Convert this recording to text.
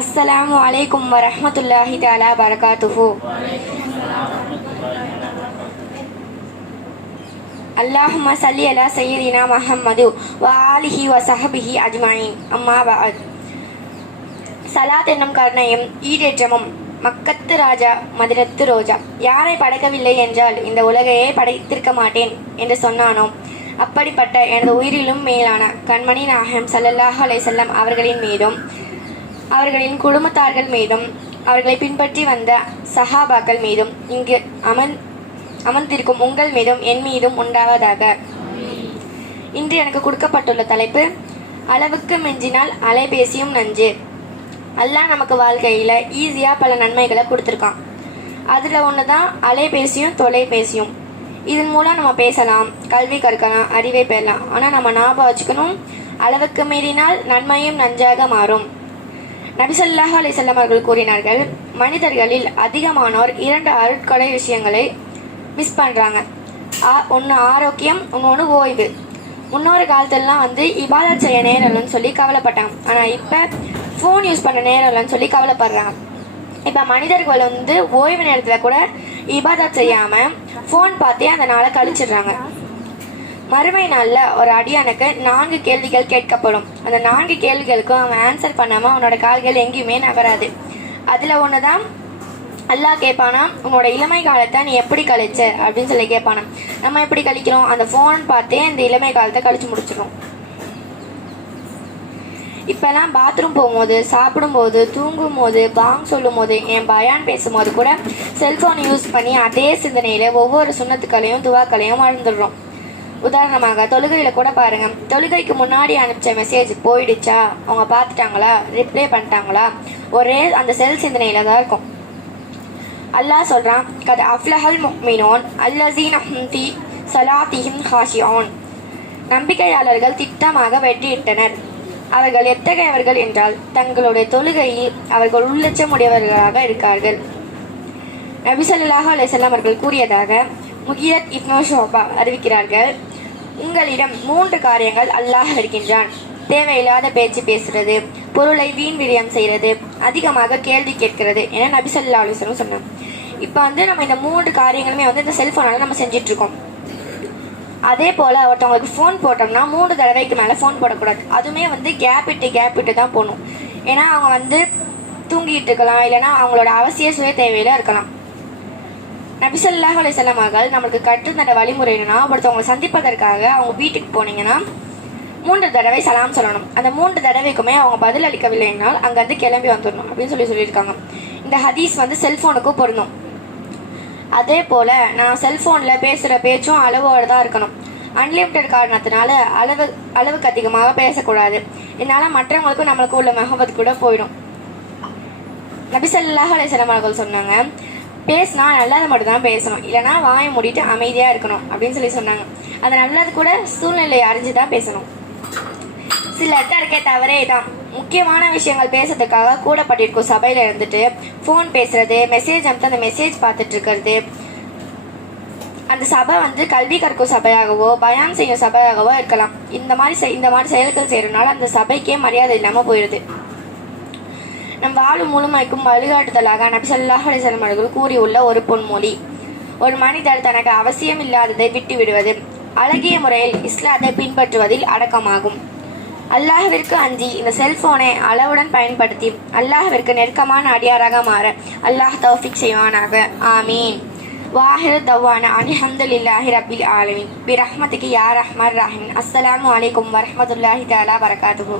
அஸ்ஸலாமு அலைக்கும் வரமத்துல்லாஹி தாலா பரகாத்துஹு. அல்லாஹும் சல்லி அலா சையதினா மஹம்மது வ ஆலிஹி வ ஸஹபிஹி அஜ்மஈன் அம்மா பஅத். சலாத் என்னும் கருணையும் ஈடேற்றமும் மக்கத்து ராஜா மதிரத்து ரோஜா. யாரை படைக்கவில்லை என்றால் இந்த உலகையே படைத்திருக்க மாட்டேன் என்று சொன்னானோ? அப்படிப்பட்ட எனது உயிரிலும் மேலான கண்மணி நாயகம் சல்லல்லாஹ் அலை செல்லம் அவர்களின் மீதும் அவர்களின் குடும்பத்தார்கள் மீதும் அவர்களை பின்பற்றி வந்த சஹாபாக்கள் மீதும் இங்கு அமர் அமர்ந்திருக்கும் உங்கள் மீதும் என் மீதும் உண்டாவதாக. இன்று எனக்கு கொடுக்கப்பட்டுள்ள தலைப்பு அளவுக்கு மிஞ்சினால் அலைபேசியும் நஞ்சு. அல்லாஹ் நமக்கு வாழ்க்கையில் ஈஸியாக பல நன்மைகளை கொடுத்துருக்கான். அதில் ஒன்று தான் அலைபேசியும் தொலைபேசியும் இதன் மூலம் நம்ம பேசலாம் கல்வி கற்கலாம் அறிவை பெறலாம். ஆனால் நம்ம ஞாபகம் வச்சுக்கணும் அளவுக்கு மீறினால் நன்மையும் நஞ்சாக மாறும். நபிசல்லாஹ் அலிசல்லாம் அவர்கள் கூறினார்கள் மனிதர்களில் அதிகமானோர் இரண்டு அருட்கொலை விஷயங்களை மிஸ் பண்ணுறாங்க ஒன்று ஆரோக்கியம் இன்னொன்று ஓய்வு. முன்னொரு காலத்துலலாம் வந்து இபாதா செய்ய நேரம் இல்லைன்னு சொல்லி கவலைப்பட்டாங்க. ஆனால் இப்போ ஃபோன் யூஸ் பண்ண நேரம் இல்லைன்னு சொல்லி கவலைப்படுறாங்க. இப்போ மனிதர்கள் வந்து ஓய்வு நேரத்தில் கூட இபாதா செய்யாமல் ஃபோன் பார்த்தே அந்த நாளை கழிச்சிடுறாங்க. மறுமை நாளில் ஒரு அடியானுக்கு நான்கு கேள்விகள் கேட்கப்படும். அந்த நான்கு கேள்விகளுக்கும் அவன் ஆன்சர் பண்ணாமல் அவனோட கால்கள் எங்கேயுமே நகராது. அதில் ஒன்று தான் அல்லாஹ் கேட்பானா உன்னோட இளமை காலத்தை நீ எப்படி கழிச்ச? அப்படின்னு சொல்லி கேட்பானா நம்ம எப்படி கழிக்கிறோம்? அந்த ஃபோன் பார்த்தே அந்த இளமை காலத்தை கழிச்சு முடிச்சிடும் இப்போல்லாம் பாத்ரூம் போகும்போது சாப்பிடும்போது தூங்கும்போது பாங் சொல்லும் போது என் பயான் பேசும்போது கூட செல்ஃபோன் யூஸ் பண்ணி அதே சிந்தனையில் ஒவ்வொரு சுண்ணத்துக்களையும் துவாக்களையும் மறந்துடுறோம் உதாரணமாக தொழுகையில் கூட பாருங்க. தொழுகைக்கு முன்னாடி அனுப்பிச்ச மெசேஜ் போயிடுச்சா? அவங்க பார்த்துட்டாங்களா? ரிப்ளை பண்ணிட்டாங்களா? ஒரே அந்த செல் சிந்தனையில் தான் இருக்கும். அல்லாஹ் சொல்றான் கத அஃப்லஹல் முக்மினோன் அல்லசீன் ஹம்தி சலாத்திஹிம் ஹாஷியோன். நம்பிக்கையாளர்கள் திட்டமாக வெற்றியிட்டனர். அவர்கள் எத்தகையவர்கள் என்றால் தங்களுடைய தொழுகையில் அவர்கள் உள்ளச்சமுடையவர்களாக இருக்கார்கள். நபிசல்லாஹ் அலைசல்லாம் அவர்கள் கூறியதாக முகிரத் இப்னோ ஷோபா அறிவிக்கிறார்கள் உங்களிடம் மூன்று காரியங்கள் அல்லாஹ் இருக்கின்றான் தேவையில்லாத பேச்சு பேசுறது பொருளை வீண் விரியம் செய்கிறது அதிகமாக கேள்வி கேட்கிறது என நபி சொல்லா அலுவலம் சொன்னாங்க இப்போ வந்து நம்ம இந்த மூன்று காரியங்களுமே வந்து இந்த செல்ஃபோனால் நம்ம செஞ்சுட்டு இருக்கோம். அதே போல் ஒருத்தவங்களுக்கு ஃபோன் போட்டோம்னா மூணு தடவைக்கு மேலே ஃபோன் போடக்கூடாது. அதுவுமே வந்து கேப் விட்டு கேப் விட்டு தான் போகணும் ஏன்னா அவங்க வந்து தூங்கிட்டு இருக்கலாம் இல்லைன்னா அவங்களோட அவசிய சுய தேவையில இருக்கலாம். நபிசல்லாஹ் அலிசல்லாம் அவர்கள் நம்மளுக்கு கற்றுத்தந்த வழிமுறை என்னன்னா ஒருத்தவங்களை சந்திப்பதற்காக அவங்க வீட்டுக்கு போனீங்கன்னா மூன்று தடவை சலாம் சொல்லணும். அந்த மூன்று தடவைக்குமே அவங்க பதில் அளிக்கவில்லை என்றால் அங்கேருந்து கிளம்பி வந்துடணும் அப்படின்னு சொல்லி சொல்லியிருக்காங்க. இந்த ஹதீஸ் வந்து செல்ஃபோனுக்கும் பொருந்தும். அதே போல் நான் செல்ஃபோனில் பேசுகிற பேச்சும் அளவோடு தான் இருக்கணும். அன்லிமிட்டட் காரணத்தினால அளவு அளவுக்கு அதிகமாக பேசக்கூடாது. இதனால் மற்றவங்களுக்கும் நம்மளுக்கும் உள்ள மெஹபத் கூட போயிடும். நபிசல்லாஹ் அலையம் அவர்கள் சொன்னாங்க பேசினா நல்லது மட்டும் தான் பேசணும். இல்லைனா வாயை மூடிட்டு அமைதியாக இருக்கணும் அப்படின்னு சொல்லி சொன்னாங்க. அது நல்லது கூட சூழ்நிலையை அறிஞ்சு தான் பேசணும் சிலர்கிட்ட இருக்கே தவறே தான் முக்கியமான விஷயங்கள் பேசுறதுக்காக கூடப்பட்டிருக்கும் சபையில் இருந்துட்டு ஃபோன் பேசுறது மெசேஜ் அனுப்பிட்டு அந்த மெசேஜ் பார்த்துட்டு இருக்கிறது. அந்த சபை வந்து கல்வி கற்கும் சபையாகவோ பயான் செய்யும் சபையாகவோ இருக்கலாம். இந்த மாதிரி செய் இந்த மாதிரி செயல்கள் செய்யறதுனால அந்த சபைக்கே மரியாதை இல்லாமல் போயிடுது. நம் வாழும் முழுமைக்கும் வழிகாட்டுதலாக நபி ஸல்லல்லாஹு அவர்கள் கூறியுள்ள ஒரு பொன்மொழி. ஒரு மனிதர் தனக்கு அவசியம் இல்லாததை விட்டுவிடுவது அழகிய முறையில் இஸ்லாத்தை பின்பற்றுவதில் அடக்கமாகும். அல்லாஹிற்கு அஞ்சி இந்த செல்போனை அளவுடன் பயன்படுத்தி அல்லாஹிற்கு நெருக்கமான அடியாராக மாற அல்லாஹ் தௌஃபிக் செய்வானாக. ஆமீன். வாஹிர தவான அனிஹம்துலில்லாஹி ரபில் ஆலமின். பி ரஹ்மத்துக்கு யார் ரஹ்மான் ரஹீம். அஸ்ஸலாமு அலைக்கும் வரஹ்மத்துல்லாஹி தாலா பரகாத்துஹு